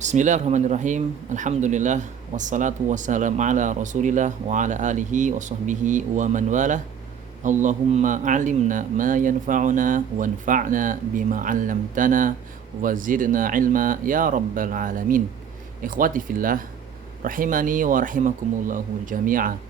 Bismillahirrahmanirrahim. Alhamdulillah wassalatu wassalamu ala Rasulillah wa ala alihi wa sahbihi wa man walah. Allahumma a'limna ma yanfa'una wanfa'na bima 'allamtana wa zidna ilma ya rabbal alamin. Ikhwati fillah, rahimani wa rahimakumullahu jami'a.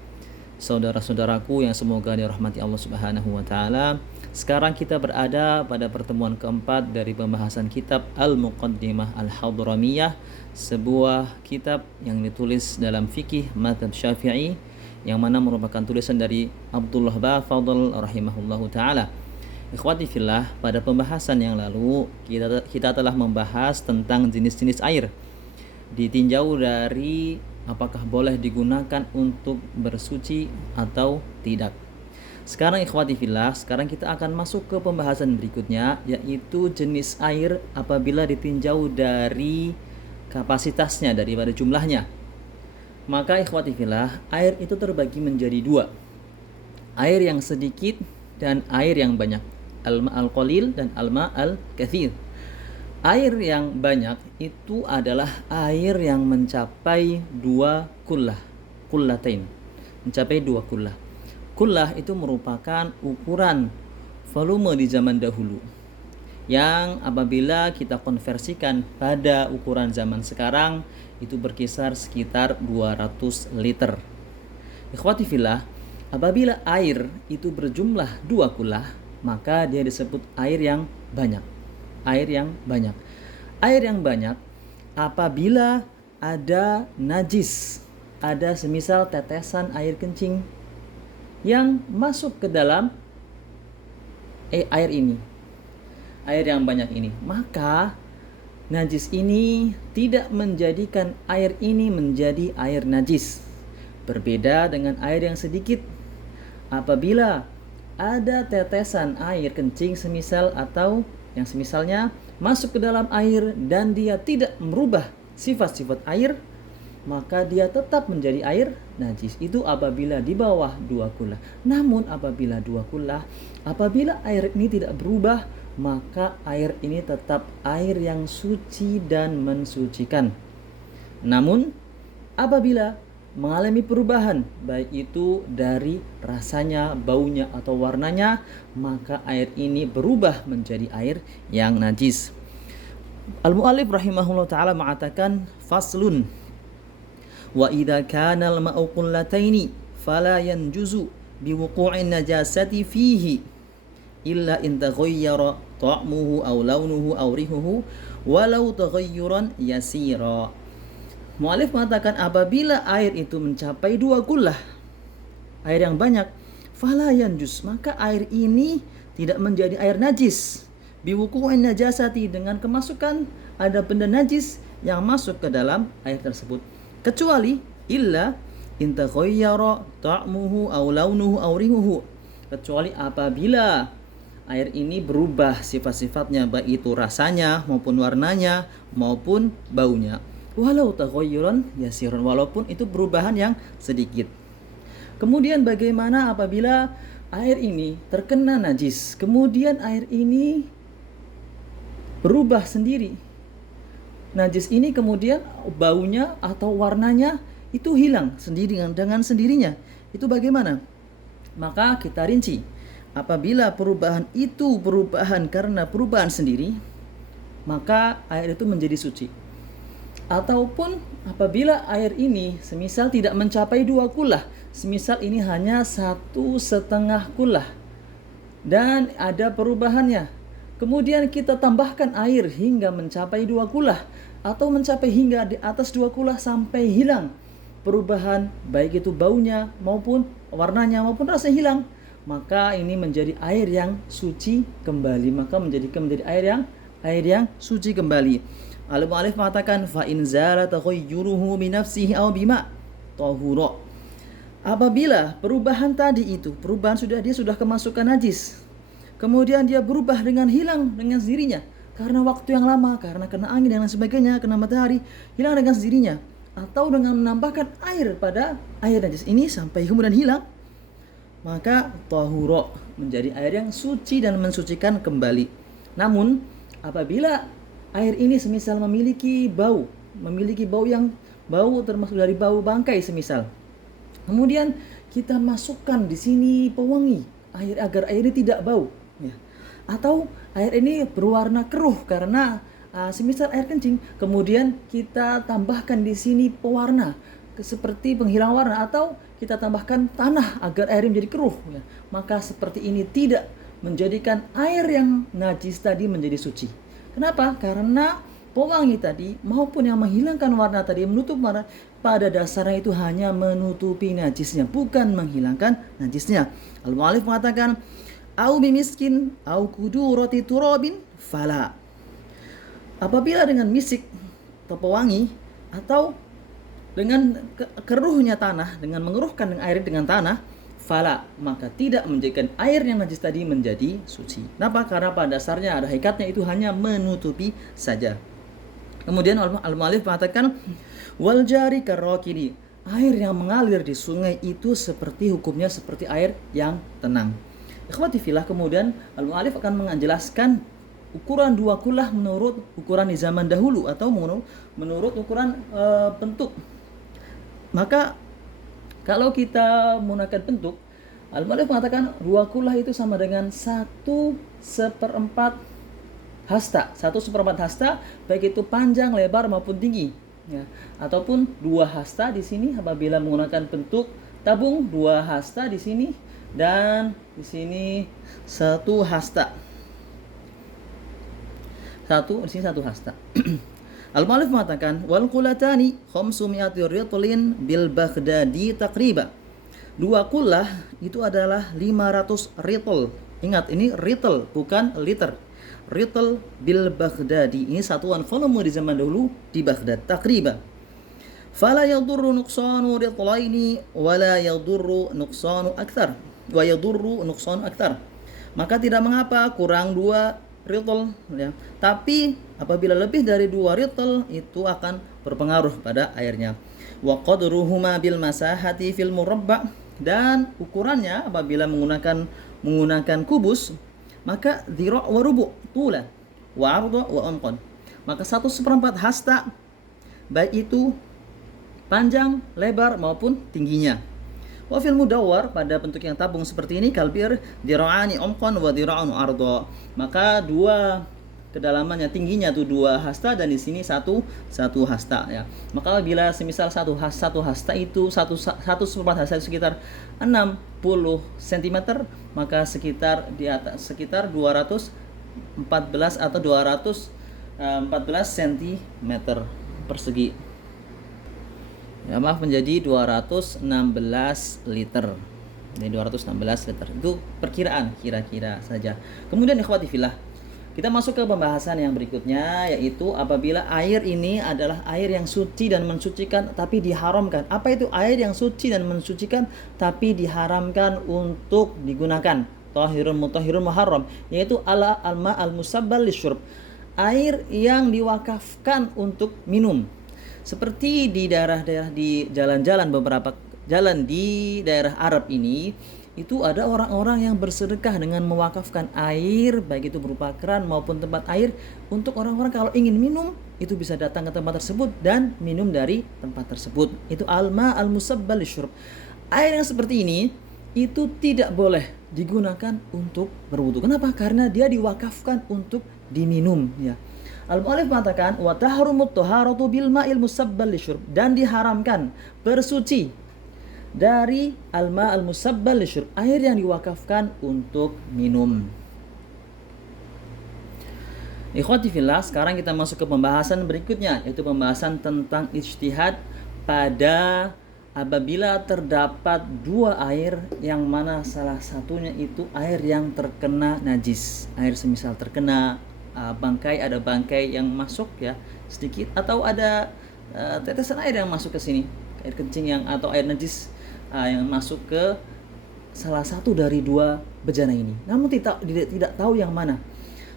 Saudara-saudaraku yang semoga dirahmati Allah Subhanahu wa taala. Sekarang kita berada pada pertemuan keempat dari pembahasan kitab Al-Muqaddimah Al-Hadramiyah, sebuah kitab yang ditulis dalam fikih mazhab Syafi'i yang mana merupakan tulisan dari Abdullah Bafadl rahimahullahu taala. Ikhwati fillah, pada pembahasan yang lalu kita telah membahas tentang jenis-jenis air, ditinjau dari apakah boleh digunakan untuk bersuci atau tidak. Sekarang ikhwati fillah, sekarang kita akan masuk ke pembahasan berikutnya, yaitu jenis air apabila ditinjau dari kapasitasnya, daripada jumlahnya. Maka ikhwati fillah, air itu terbagi menjadi dua. Air yang sedikit dan air yang banyak. Al-ma' al-qalil dan al-ma' al-kathir. Air yang banyak itu adalah air yang mencapai 2 kullatain. Mencapai 2 kullah. Kullah itu merupakan ukuran volume di zaman dahulu, yang apabila kita konversikan pada ukuran zaman sekarang itu berkisar sekitar 200 liter. Ikhwati fillah, apabila air itu berjumlah 2 kullah, maka dia disebut air yang banyak. Air yang banyak. Air yang banyak apabila ada najis, ada semisal tetesan air kencing yang masuk ke dalam air ini, air yang banyak ini, maka najis ini tidak menjadikan air ini menjadi air najis. Berbeda dengan air yang sedikit, apabila ada tetesan air kencing semisal atau yang semisalnya masuk ke dalam air dan dia tidak merubah sifat-sifat air, maka dia tetap menjadi air najis. Itu apabila di bawah 2 kullah. Namun apabila 2 kullah, apabila air ini tidak berubah, maka air ini tetap air yang suci dan mensucikan. Namun apabila mengalami perubahan, baik itu dari rasanya, baunya atau warnanya, maka air ini berubah menjadi air yang najis. Al-mu'allif rahimahullah ta'ala mengatakan, faslun, wa idza kana al-ma'u qullataini fala yanjuzu biwuqu'in najasati fihi illa in taghayyara ta'muhu aw launuhu aw rihuhu walau taghayyuran yasira. Mu'allif mengatakan apabila air itu mencapai 2 kullah, air yang banyak, fala yanjus, maka air ini tidak menjadi air najis biwuqu'in najasati, dengan kemasukan ada benda najis yang masuk ke dalam air tersebut, kecuali illa in taghayyara ta'muhu aw launuhu aw rihuhu, kecuali apabila air ini berubah sifat-sifatnya, baik itu rasanya maupun warnanya maupun baunya, walau taghayyuran yasiran, walaupun itu perubahan yang sedikit. Kemudian bagaimana apabila air ini terkena najis, kemudian air ini berubah sendiri, najis ini kemudian baunya atau warnanya itu hilang sendiri dengan sendirinya, itu bagaimana? Maka kita rinci. Apabila perubahan itu perubahan karena perubahan sendiri, maka air itu menjadi suci. Ataupun apabila air ini semisal tidak mencapai 2 kullah, semisal ini hanya 1,5 kullah dan ada perubahannya, kemudian kita tambahkan air hingga mencapai 2 kullah atau mencapai hingga di atas 2 kullah sampai hilang perubahan, baik itu baunya maupun warnanya maupun rasanya hilang, maka ini menjadi air yang suci kembali, maka menjadi air yang suci kembali. Al-mu'allif mengatakan fa in zala taghayyuruhu bi nafsihi aw bima tahura. Apabila perubahan tadi itu, perubahan dia sudah kemasukan najis, kemudian dia berubah dengan hilang dengan sendirinya karena waktu yang lama, karena kena angin dan lain sebagainya, kena matahari, hilang dengan sendirinya, atau dengan menambahkan air pada air najis ini sampai kemudian hilang, maka tahura, menjadi air yang suci dan mensucikan kembali. Namun apabila air ini semisal memiliki bau, memiliki bau termasuk dari bau bangkai semisal. Kemudian kita masukkan di sini pewangi agar air ini tidak bau, ya. Atau air ini berwarna keruh karena semisal air kencing, kemudian kita tambahkan di sini pewarna seperti penghilang warna, atau kita tambahkan tanah agar air menjadi keruh, ya. Maka seperti ini tidak menjadikan air yang najis tadi menjadi suci. Kenapa? Karena pewangi tadi maupun yang menghilangkan warna tadi, menutup warna, pada dasarnya itu hanya menutupi najisnya, bukan menghilangkan najisnya. Al-mu'allif mengatakan au bimiskin au kudurati turabin fala. Apabila dengan misik atau pewangi atau dengan keruhnya tanah, dengan mengeruhkan air dengan tanah, fala, maka tidak menjadikan air yang najis tadi menjadi suci. Kenapa? Karena pada dasarnya ada hakikatnya itu hanya menutupi saja. Kemudian al-mu'allif mengatakan wal jari karrakidi, air yang mengalir di sungai itu seperti hukumnya seperti air yang tenang. Ikhwati fillah, kemudian al-mu'allif akan menjelaskan ukuran 2 kullah menurut ukuran di zaman dahulu atau menurut ukuran bentuk. Maka kalau kita menggunakan bentuk, al-mu'allif mengatakan 2 kullah itu sama dengan 1/4 hasta. 1/4 hasta, baik itu panjang, lebar maupun tinggi, ya. Ataupun 2 hasta di sini apabila menggunakan bentuk tabung, 2 hasta di sini, dan di sini 1 hasta. Di sini 1 hasta. Al-mu'allif mengatakan wal qulatani 500 ritlin bil Baghdadi taqriban. 2 kullah itu adalah 500 ritl. Ingat, ini ritl bukan liter. Ritl bil Baghdadi, ini satuan volume di zaman dahulu di Baghdad, taqriban. Fala yadurru nuqsanu ritlaini wala yadurru nuqsanu akthar wa yadurru nuqsanu akthar. Maka tidak mengapa kurang 2 ritl, ya. Tapi apabila lebih dari 2 ritl itu akan berpengaruh pada airnya. Wa qadruhuma bil masahati fil murabba, dan ukurannya apabila menggunakan kubus, maka dhira' wa rubu' tula wa 'arda wa umqan. Maka 1/4 hasta, baik itu panjang, lebar maupun tingginya. Wa fil mudawwar, pada bentuk yang tabung seperti ini, kalbir dira'ani umqan wa dira'un 'arda. Maka 2 kedalamannya, tingginya tuh 2 hasta, dan di sini 1 hasta, ya. Maka bila semisal 1 hasta itu 1/4 hasta itu sekitar 60 cm, maka di atas sekitar 214 atau 214 cm persegi. Ya, maaf, menjadi 216 liter. Jadi 216 liter. Itu perkiraan, kira-kira saja. Kemudian ikhwati fillah, kita masuk ke pembahasan yang berikutnya, yaitu apabila air ini adalah air yang suci dan mensucikan tapi diharamkan. Apa itu air yang suci dan mensucikan tapi diharamkan untuk digunakan? Tahirun mutahhirun muharram, yaitu alma al-musabbal lisyurb, air yang diwakafkan untuk minum. Seperti di daerah-daerah, di jalan-jalan, beberapa jalan di daerah Arab ini, itu ada orang-orang yang bersedekah dengan mewakafkan air, baik itu berupa keran maupun tempat air, untuk orang-orang kalau ingin minum itu bisa datang ke tempat tersebut dan minum dari tempat tersebut. Itu alma al-musabbal lisyurb. Air yang seperti ini itu tidak boleh digunakan untuk berwudu. Kenapa? Karena dia diwakafkan untuk diminum, ya. Al-mu'allif mengatakan wa tahrumut taharatu bil ma'il musabbal lisyurb, dan diharamkan bersuci dari al-ma' al-musabbal lisyurb, air yang diwakafkan untuk minum. Ikhwati fillah, sekarang kita masuk ke pembahasan berikutnya, yaitu pembahasan tentang ijtihad pada apabila terdapat 2 air yang mana salah satunya itu air yang terkena najis. Air semisal terkena bangkai, ada bangkai yang masuk, ya, sedikit, atau ada tetesan air yang masuk ke sini, air kencing yang atau air najis yang masuk ke salah satu dari 2 bejana ini, namun tidak tahu yang mana.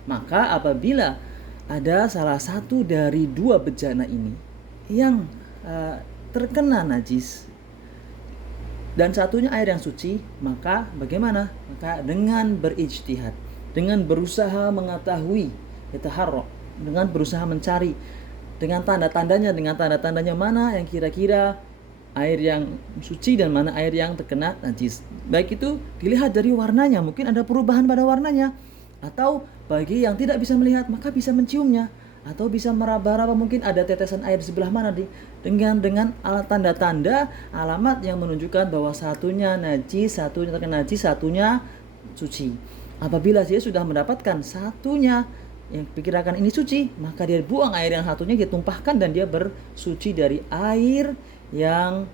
Maka apabila ada salah satu dari 2 bejana ini yang terkena najis dan satunya air yang suci, maka bagaimana? Maka dengan berijtihad, dengan berusaha mengetahui, yataharra, dengan berusaha mencari dengan tanda-tandanya mana yang kira-kira air yang suci dan mana air yang terkena najis. Baik itu dilihat dari warnanya, mungkin ada perubahan pada warnanya, atau bagi yang tidak bisa melihat maka bisa menciumnya, atau bisa meraba-raba mungkin ada tetesan air di sebelah mana dengan alat tanda-tanda alamat yang menunjukkan bahwa satunya najis, satunya terkena najis, satunya suci. Apabila dia sudah mendapatkan satunya yang pikirkan ini suci, maka dia buang air yang satunya, dia tumpahkan dan dia bersuci dari air yang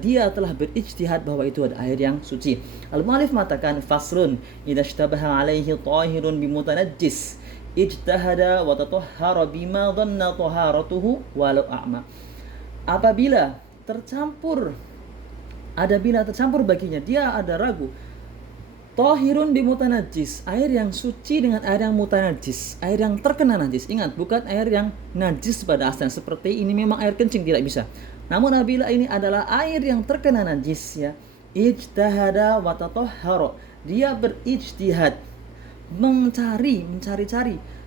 dia telah berijtihad bahwa itu ada air yang suci. Al-mu'allif mengatakan faslun idza ishtabaha alaihi tahirun bimutanajjis ijtahada wa tatahhara bima dhanna taharatuhu walau a'ma. Apabila tercampur baginya, dia ada ragu, tahirun bimutanajjis, air yang suci dengan air yang mutanajjis, air yang terkena najis. Ingat, bukan air yang najis pada asalnya seperti ini memang air kencing, tidak bisa. Namun apabila ini adalah air yang terkena najis, ya, ijtahada wa tatahhara, dia berijtihad, mencari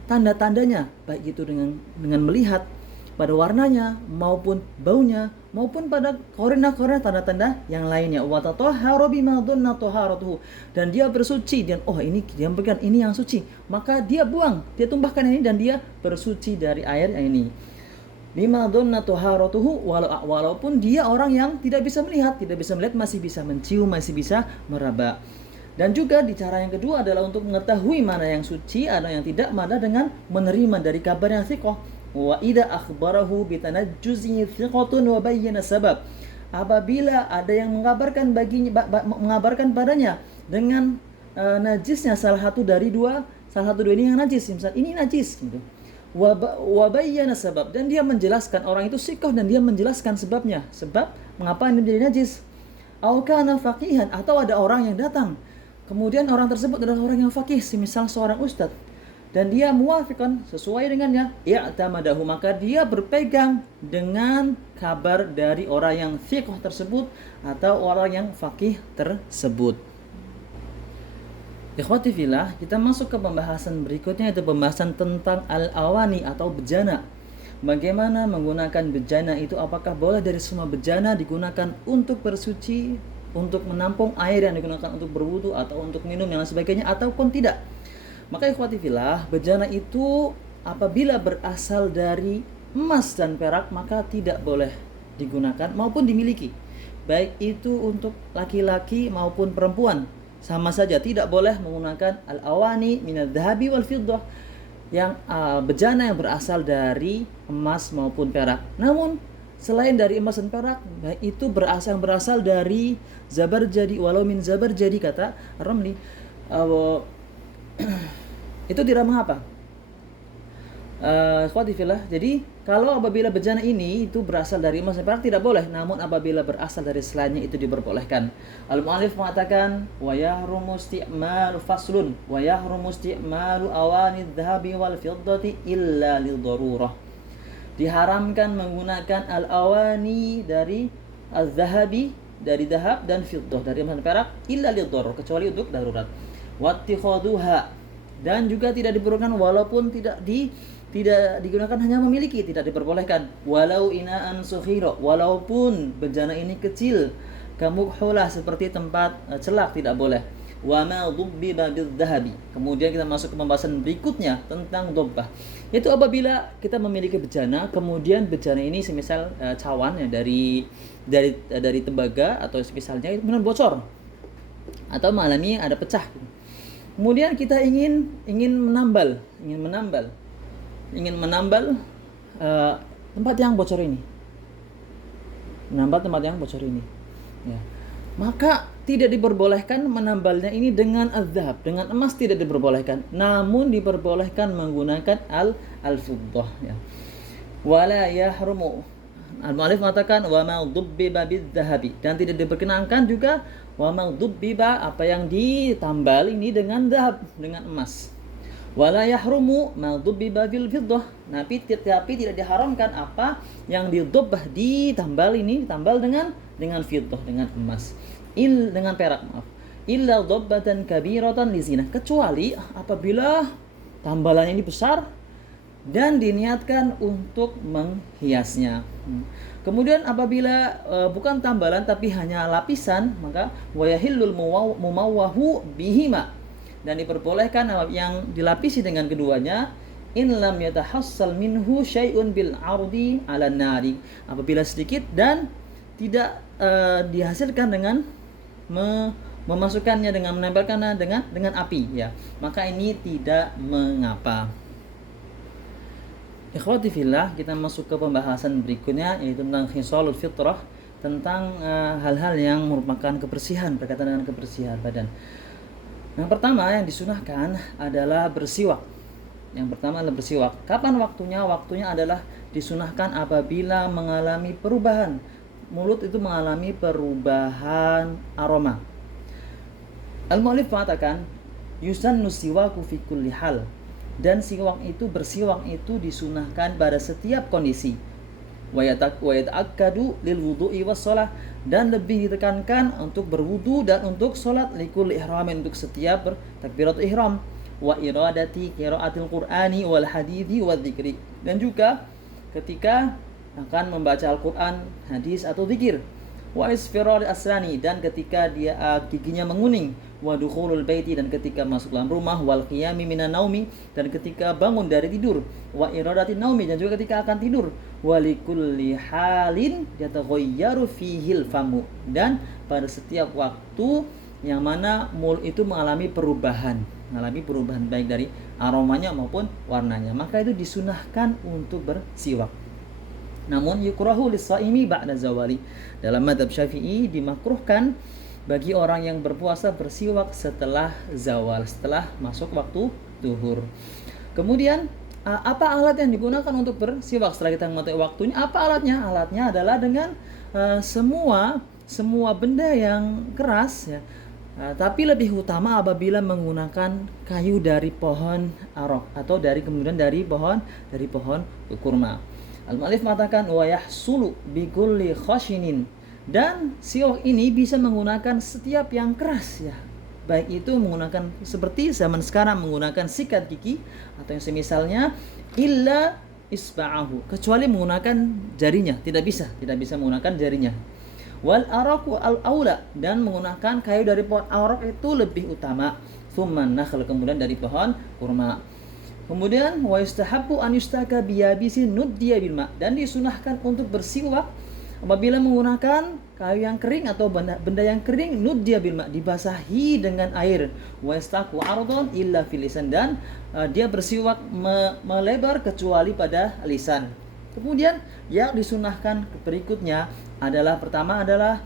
tanda-tandanya, baik itu dengan melihat pada warnanya maupun baunya maupun pada korina tanda-tanda yang lainnya. Wa tatahhara bima dhanna taharatuhu, dan dia bersuci dan ini dia berikan ini yang suci, maka dia buang, dia tumpahkan ini dan dia bersuci dari air yang ini. Bima dhanna taharatuhu, walaupun dia orang yang tidak bisa melihat masih bisa mencium, masih bisa meraba. Dan juga di cara yang kedua adalah untuk mengetahui mana yang suci, ada yang tidak, mana dengan menerima dari kabar yang thiqah. Wa idza akhbarahu bitanajjuzi thiqatun wa bayyana sabab, apabila ada yang mengabarkan padanya dengan najisnya salah satu dua ini yang najis, misal ini najis gitu. Wa bayyana sabab, dan dia menjelaskan, orang itu thiqah dan dia menjelaskan sebab mengapa ini menjadi najis. Au kana faqihan, atau ada orang yang datang, kemudian orang tersebut adalah orang yang faqih, semisal seorang ustadz, dan dia muwafiqan, sesuai dengannya, i'tamadahu, maka dia berpegang dengan kabar dari orang yang thiqah tersebut atau orang yang faqih tersebut. Ikhwati fillah, kita masuk ke pembahasan berikutnya, yaitu pembahasan tentang al-awani atau bejana. Bagaimana menggunakan bejana itu, apakah boleh dari semua bejana digunakan untuk bersuci, untuk menampung air yang digunakan untuk berwudu atau untuk minum dan sebagainya, ataupun tidak. Maka ikhwati fillah, bejana itu apabila berasal dari emas dan perak maka tidak boleh digunakan maupun dimiliki, baik itu untuk laki-laki maupun perempuan, sama saja tidak boleh menggunakan al-awani minadz-dzahabi wal fiddah, yang bejana yang berasal dari emas maupun perak. Namun selain dari emas dan perak, baik itu berasal dari zabarjadi, walau min zabarjadi, kata Ramli, itu diramu apa? Ikhwati fillah, jadi kalau apabila bejana ini itu berasal dari emas dan perak tidak boleh, namun apabila berasal dari selainnya itu diperbolehkan. Al-mu'allif mengatakan wa yahrumu isti'malu faslun wa yahrumu isti'malu awani adh-dhahabi wal fiddati illa lidharurah. Diharamkan menggunakan al-awani dari al-dhahabi, dari dahab, dan fiddah dari emas dan perak, illa lidharurah, kecuali untuk darurat. Wattikhaduha, dan juga tidak diperbolehkan walaupun tidak digunakan hanya memiliki, tidak diperbolehkan. Walau inaan sukhira, walaupun bejana ini kecil, kamukhulah, seperti tempat celak, tidak boleh. Wa ma dhubbiba bidzahabi. Kemudian kita masuk ke pembahasan berikutnya tentang dhubbah, yaitu apabila kita memiliki bejana, kemudian bejana ini semisal cawan ya, dari tembaga atau misalnya itu kemudian bocor atau mengalami ada pecah. Kemudian kita ingin menambal tempat yang bocor ini, ya. Maka tidak diperbolehkan menambalnya ini dengan adzhab, dengan emas tidak diperbolehkan, namun diperbolehkan menggunakan al-fiddah, ya. Wala yahrumu, al-mu'allif mengatakan wa ma dhubbiba bidzahabi, dan tidak diperkenankan juga wa ma dhubbiba, apa yang ditambal ini dengan zahab, dengan emas. Wala yahrumu ma dhubbiba bil fiddah, tapi tidak diharamkan apa yang ditambal dengan fiddah, dengan emas, dengan perak, maaf. Illa dhabbatan kabiratan li zinah, kecuali apabila tambalannya ini besar dan diniatkan untuk menghiasnya. Kemudian apabila bukan tambalan tapi hanya lapisan, maka wayahillul mumawwahu bihima, dan diperbolehkan yang dilapisi dengan keduanya, in lam yatahassal minhu syai'un bil ardi 'ala nari, apabila sedikit dan tidak dihasilkan dengan memasukkannya, dengan menempelkannya dengan api, ya, maka ini tidak mengapa. Ikhwati fillah, kita masuk ke pembahasan berikutnya, yaitu tentang khisalul fitrah, tentang hal-hal yang merupakan kebersihan, berkaitan dengan kebersihan badan. Yang pertama yang disunahkan adalah bersiwak. Yang pertama adalah bersiwak. Kapan waktunya? Waktunya adalah disunahkan apabila mengalami perubahan. Mulut itu mengalami perubahan aroma. Al-Mu'allif mengatakan, yusannu siwaku fi kulli hal. Dan bersiwak itu disunahkan pada setiap kondisi. Wa yata'akkadu lil wudu'i was shalah, dan lebih ditekankan untuk berwudu dan untuk salat, likulli ihramin, untuk setiap takbiratul ihram, wa iradati qiraatil qur'ani wal hadithi wa dzikri, dan juga ketika akan membaca Al-Qur'an, hadis atau zikir, wa isfirar asrani, dan ketika dia giginya menguning, wa dukhulul baiti, dan ketika masuk dalam rumah, wal qiyami minan naumi, dan ketika bangun dari tidur, wa iradatin naumi, dan juga ketika akan tidur, wa likulli halin yataghayyaru fihil famu, dan pada setiap waktu yang mana mulut itu mengalami perubahan baik dari aromanya maupun warnanya, maka itu disunahkan untuk bersiwak. Namun yukrahu lis-shaimi ba'da zawali, dalam mazhab Syafi'i dimakruhkan bagi orang yang berpuasa bersiwak setelah zawal, setelah masuk waktu zuhur. Kemudian apa alat yang digunakan untuk bersiwak setelah kita mengetahui waktunya? Apa alatnya? Alatnya adalah dengan semua benda yang keras, ya. Tapi lebih utama apabila menggunakan kayu dari pohon arok atau kemudian dari pohon kurma. Al-Mu'allif mengatakan wa yahsulu bi kulli khashinin, dan siwak ini bisa menggunakan setiap yang keras, ya, baik itu menggunakan seperti zaman sekarang menggunakan sikat gigi atau yang semisalnya, illa isba'ahu, kecuali menggunakan jarinya, tidak bisa menggunakan jarinya. Wal araku al aula, dan menggunakan kayu dari pohon arak itu lebih utama. Tsumman nakhl, kemudian dari pohon kurma. Kemudian wa yustahabbu an yustaka biyabisin nuddiya bil ma, dan disunahkan untuk bersiwak apabila menggunakan kayu yang kering atau benda yang kering, nuddiya bil ma, dibasahi dengan air. Wa yastaku ardon illa fil lisan, dan dia bersiwak melebar kecuali pada lisan. Kemudian yang disunahkan berikutnya adalah, pertama adalah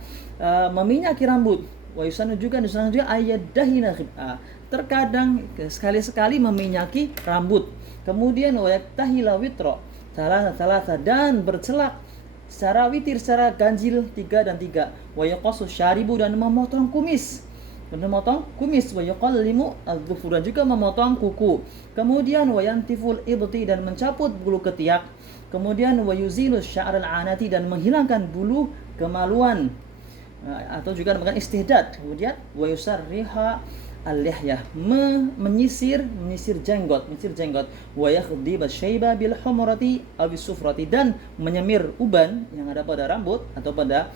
meminyaki rambut. Wa yusannu juga disunahkan juga ayyadahina khib'a, terkadang sekali-sekali meminyaki rambut. Kemudian wa yaktahila witro salasa, dan bercelak secara witir, secara ganjil 3 dan 3. Wa yaqasu syaribu, dan memotong kumis. Wa yuqallimu adz-dzufur, dan juga memotong kuku. Kemudian wa yantiful ibti, dan mencabut bulu ketiak. Kemudian wa yuzilu sya'ral anati, dan menghilangkan bulu kemaluan atau juga dengan istihdad. Kemudian wa yusarriha al-lihyah, menyisir jenggot, wa yakhdib syaiba bil humrati aw sufrati, dan menyemir uban yang ada pada rambut atau pada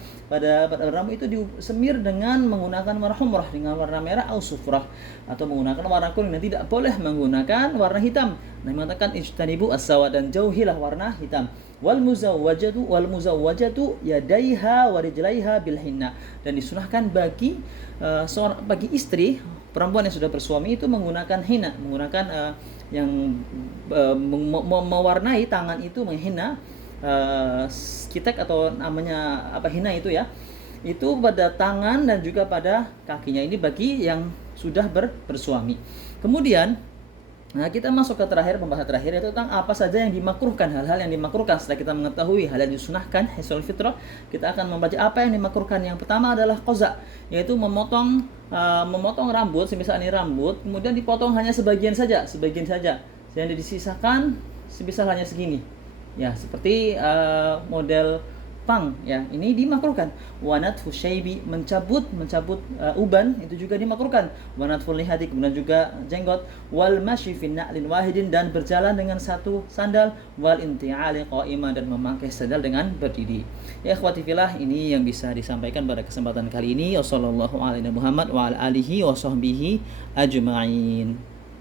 rambut itu disemir dengan menggunakan warna humrah, dengan warna merah atau sufrah, atau menggunakan warna kuning, dan tidak boleh menggunakan warna hitam. Nah, mengatakan ijtanibu as-sawa, dan jauhilah warna hitam. Wal muzawwajatu yadaiha wa rijlaiha bil hinna, dan disunahkan bagi istri perempuan yang sudah bersuami itu menggunakan hina, yang mewarnai tangan itu, menghina skitek atau namanya hina itu, ya, itu pada tangan dan juga pada kakinya. Ini bagi yang sudah bersuami. Kemudian kita masuk ke pembahasan terakhir, yaitu tentang apa saja yang dimakruhkan, hal-hal yang dimakruhkan. Setelah kita mengetahui hal yang disunahkan, hisul fitrah, kita akan membaca apa yang dimakruhkan. Yang pertama adalah qaza, yaitu memotong rambut, semisal ini rambut, kemudian dipotong hanya sebagian saja, yang disisakan semisal hanya segini, ya, seperti model pang ya, ini dimakruhkan. Wa natfu syaibi, mencabut uban itu juga dimakruhkan. Wa natful lihati, kemudian juga jenggot. Wal masyi fi na'lin wahidin, dan berjalan dengan satu sandal. Wal inti'ali qa'iman, dan memakai sandal dengan berdiri. Ya ikhwati fillah, ini yang bisa disampaikan pada kesempatan kali ini. Wassallallahu ala Muhammad wa ala alihi wa sahbihi ajma'in.